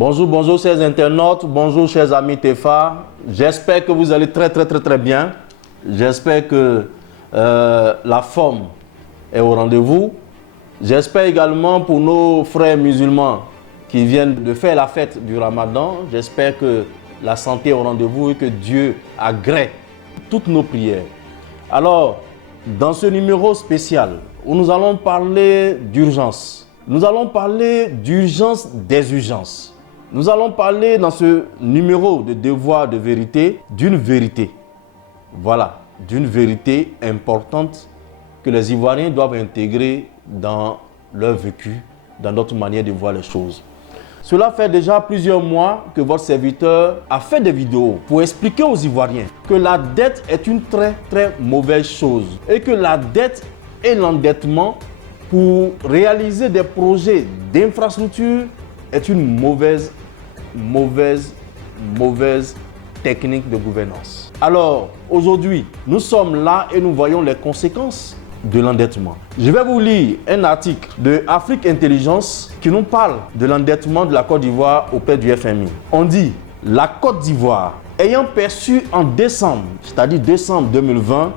Bonjour, bonjour chers internautes, bonjour chers amis TEFA. J'espère que vous allez très bien. J'espère que la forme est au rendez-vous. J'espère également pour nos frères musulmans qui viennent de faire la fête du Ramadan. J'espère que la santé est au rendez-vous et que Dieu agrée toutes nos prières. Alors, dans ce numéro spécial où nous allons parler d'urgence, nous allons parler d'urgence des urgences. Nous allons parler dans ce numéro de devoir de vérité d'une vérité. Voilà, d'une vérité importante que les Ivoiriens doivent intégrer dans leur vécu, dans notre manière de voir les choses. Cela fait déjà plusieurs mois que votre serviteur a fait des vidéos pour expliquer aux Ivoiriens que la dette est une très mauvaise chose et que la dette et l'endettement pour réaliser des projets d'infrastructure est une mauvaise technique de gouvernance. Alors, aujourd'hui, nous sommes là et nous voyons les conséquences de l'endettement. Je vais vous lire un article de Afrique Intelligence qui nous parle de l'endettement de la Côte d'Ivoire auprès du FMI. On dit, la Côte d'Ivoire, ayant perçu en décembre, c'est-à-dire décembre 2020,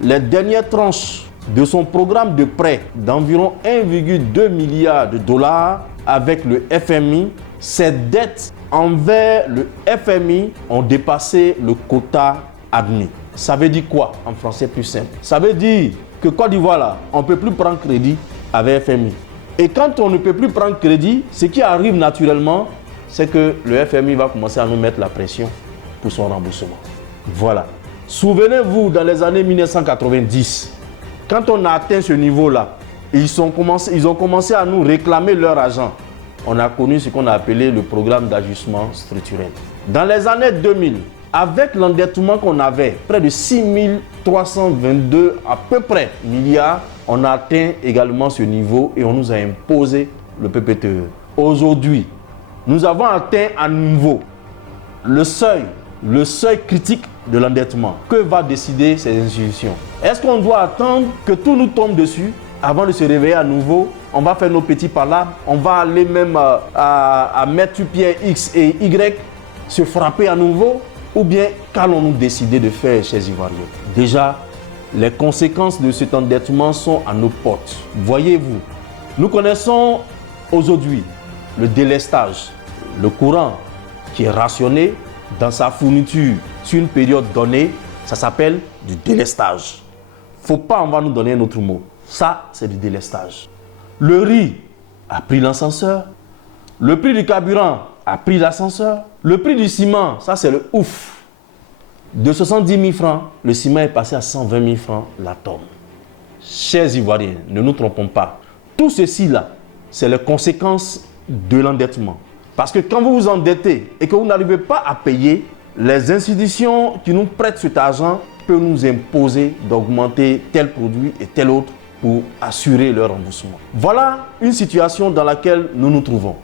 les dernières tranches de son programme de prêt d'environ 1,2 milliard de dollars avec le FMI, ses dettes envers le FMI ont dépassé le quota admis. Ça veut dire quoi en français plus simple? Ça veut dire que Côte d'Ivoire là, on ne peut plus prendre crédit avec FMI. Et quand on ne peut plus prendre crédit, ce qui arrive naturellement, c'est que le FMI va commencer à nous mettre la pression pour son remboursement. Voilà. Souvenez-vous, dans les années 1990, quand on a atteint ce niveau-là, ils ont commencé à nous réclamer leur argent. On a connu ce qu'on a appelé le programme d'ajustement structurel. Dans les années 2000, avec l'endettement qu'on avait, près de 6 322 à peu près milliards, on a atteint également ce niveau et on nous a imposé le PPTE. Aujourd'hui, nous avons atteint à nouveau le seuil critique de l'endettement. Que va décider ces institutions? Est-ce qu'on doit attendre que tout nous tombe dessus avant de se réveiller à nouveau? On va faire nos petits palabres, on va aller même à mettre sur pied X et Y, se frapper à nouveau? Ou bien qu'allons-nous décider de faire chez les Ivoiriens? Déjà, les conséquences de cet endettement sont à nos portes. Voyez-vous, nous connaissons aujourd'hui le délestage, le courant qui est rationné dans sa fourniture sur une période donnée, ça s'appelle du délestage. Faut pas, on va nous donner un autre mot. Ça, c'est du délestage. Le riz a pris l'ascenseur. Le prix du carburant a pris l'ascenseur. Le prix du ciment, ça c'est le ouf. De 70 000 francs, le ciment est passé à 120 000 francs la tonne. Chers Ivoiriens, ne nous trompons pas. Tout ceci là, c'est les conséquences de l'endettement. Parce que quand vous vous endettez et que vous n'arrivez pas à payer, les institutions qui nous prêtent cet argent peuvent nous imposer d'augmenter tel produit et tel autre pour assurer leur remboursement. Voilà une situation dans laquelle nous nous trouvons.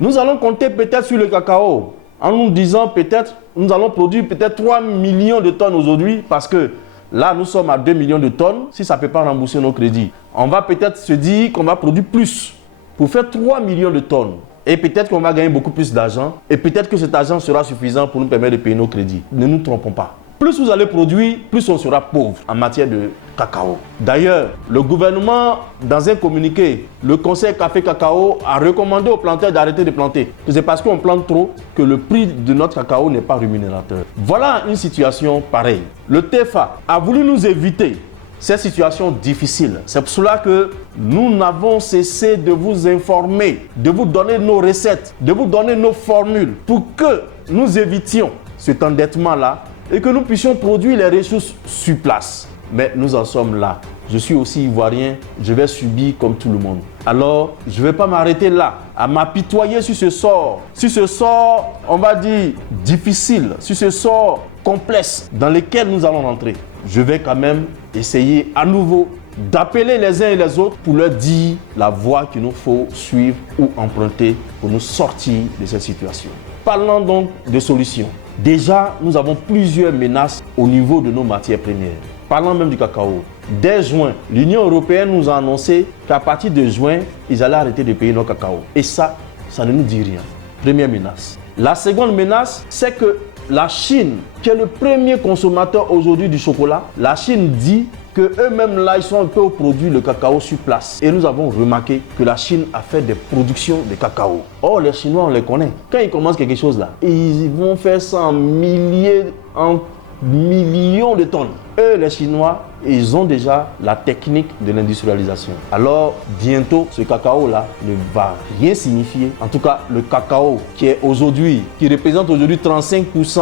Nous allons compter peut-être sur le cacao en nous disant peut-être, nous allons produire peut-être 3 millions de tonnes aujourd'hui parce que là, nous sommes à 2 millions de tonnes. Si ça ne peut pas rembourser nos crédits, on va peut-être se dire qu'on va produire plus pour faire 3 millions de tonnes. Et peut-être qu'on va gagner beaucoup plus d'argent et peut-être que cet argent sera suffisant pour nous permettre de payer nos crédits. Ne nous trompons pas. Plus vous allez produire, plus on sera pauvre en matière de cacao. D'ailleurs, le gouvernement, dans un communiqué, le Conseil Café Cacao a recommandé aux planteurs d'arrêter de planter. C'est parce qu'on plante trop que le prix de notre cacao n'est pas rémunérateur. Voilà une situation pareille. Le TEFA a voulu nous éviter cette situation difficile. C'est pour cela que nous n'avons cessé de vous informer, de vous donner nos recettes, de vous donner nos formules pour que nous évitions cet endettement-là et que nous puissions produire les ressources sur place. Mais nous en sommes là. Je suis aussi ivoirien, je vais subir comme tout le monde. Alors, je ne vais pas m'arrêter là, à m'apitoyer sur ce sort, on va dire, difficile, sur ce sort complexe dans lequel nous allons rentrer. Je vais quand même essayer à nouveau d'appeler les uns et les autres pour leur dire la voie qu'il nous faut suivre ou emprunter pour nous sortir de cette situation. Parlons donc de solutions. Déjà, nous avons plusieurs menaces au niveau de nos matières premières. Parlons même du cacao. Dès juin, l'Union européenne nous a annoncé qu'à partir de juin, ils allaient arrêter de payer nos cacao. Et ça ne nous dit rien. Première menace. La seconde menace, c'est que la Chine, qui est le premier consommateur aujourd'hui du chocolat, la Chine dit qu'eux-mêmes là, ils sont un peu produits le cacao sur place. Et nous avons remarqué que la Chine a fait des productions de cacao. Or, les Chinois, on les connaît. Quand ils commencent quelque chose là, ils vont faire ça en milliers, en millions de tonnes. Eux, les Chinois, ils ont déjà la technique de l'industrialisation. Alors, bientôt, ce cacao-là ne va rien signifier. En tout cas, le cacao qui représente aujourd'hui 35%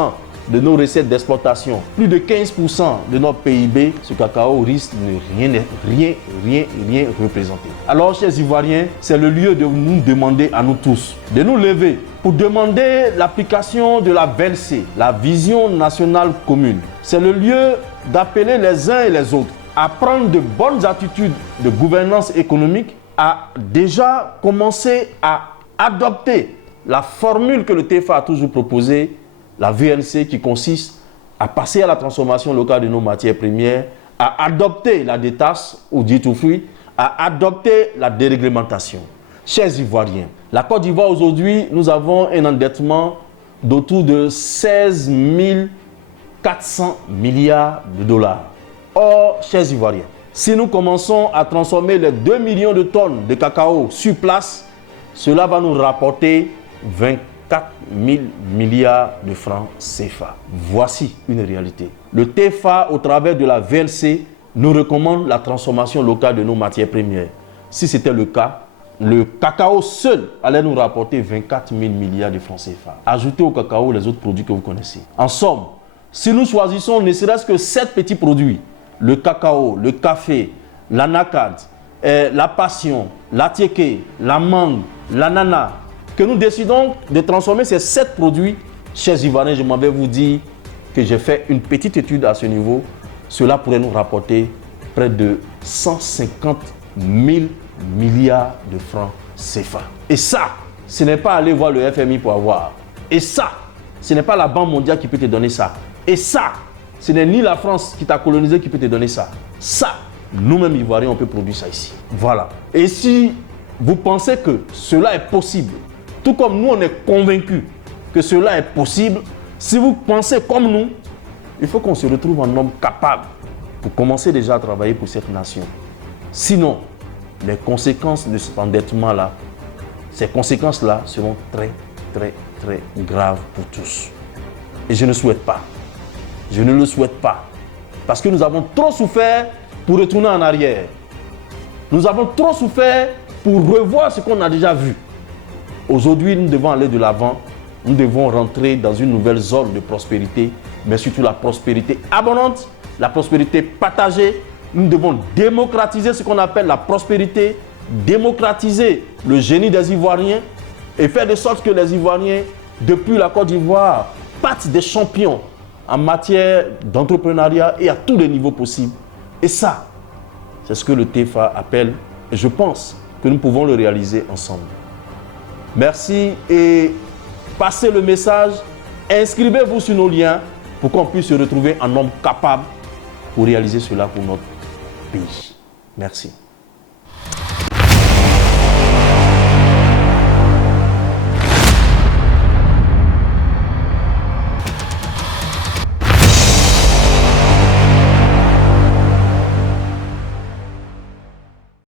de nos recettes d'exportation, plus de 15% de notre PIB, ce cacao risque de rien représenter. Alors, chers Ivoiriens, c'est le lieu de nous demander à nous tous, de nous lever pour demander l'application de la VNC, la Vision Nationale Commune. C'est le lieu d'appeler les uns et les autres à prendre de bonnes attitudes de gouvernance économique, à déjà commencer à adopter la formule que le TFA a toujours proposée, la VNC, qui consiste à passer à la transformation locale de nos matières premières, à adopter la détaxe ou duty free, à adopter la déréglementation. Chers Ivoiriens, la Côte d'Ivoire aujourd'hui, nous avons un endettement d'autour de 16 400 milliards de dollars. Or, chers Ivoiriens, si nous commençons à transformer les 2 millions de tonnes de cacao sur place, cela va nous rapporter 24 000 milliards de francs CFA. Voici une réalité. Le TFA, au travers de la VNC, nous recommande la transformation locale de nos matières premières. Si c'était le cas, le cacao seul allait nous rapporter 24 000 milliards de francs CFA. Ajoutez au cacao les autres produits que vous connaissez. En somme, si nous choisissons ne serait-ce que 7 petits produits, le cacao, le café, l'anacade, la passion, l'atiéké, la mangue, l'ananas, que nous décidons de transformer ces 7 produits, chers Ivoiriens, je m'en vais vous dire que j'ai fait une petite étude à ce niveau. Cela pourrait nous rapporter près de 150 000 milliards de francs CFA. Et ça, ce n'est pas aller voir le FMI pour avoir. Et ça, ce n'est pas la Banque mondiale qui peut te donner ça. Et ça, ce n'est ni la France qui t'a colonisé qui peut te donner ça. Ça, nous-mêmes Ivoiriens, on peut produire ça ici. Voilà. Et si vous pensez que cela est possible, tout comme nous, on est convaincus que cela est possible, si vous pensez comme nous, il faut qu'on se retrouve en homme capable pour commencer déjà à travailler pour cette nation. Sinon, les conséquences de cet endettement-là, ces conséquences-là seront très graves pour tous. Et je ne souhaite pas. Je ne le souhaite pas. Parce que nous avons trop souffert pour retourner en arrière. Nous avons trop souffert pour revoir ce qu'on a déjà vu. Aujourd'hui, nous devons aller de l'avant. Nous devons rentrer dans une nouvelle zone de prospérité, mais surtout la prospérité abondante, la prospérité partagée. Nous devons démocratiser ce qu'on appelle la prospérité, démocratiser le génie des Ivoiriens et faire de sorte que les Ivoiriens, depuis la Côte d'Ivoire, partent des champions en matière d'entrepreneuriat et à tous les niveaux possibles. Et ça, c'est ce que le TFA appelle, et je pense que nous pouvons le réaliser ensemble. Merci et passez le message, inscrivez-vous sur nos liens pour qu'on puisse se retrouver en homme capable pour réaliser cela pour notre pays. Merci.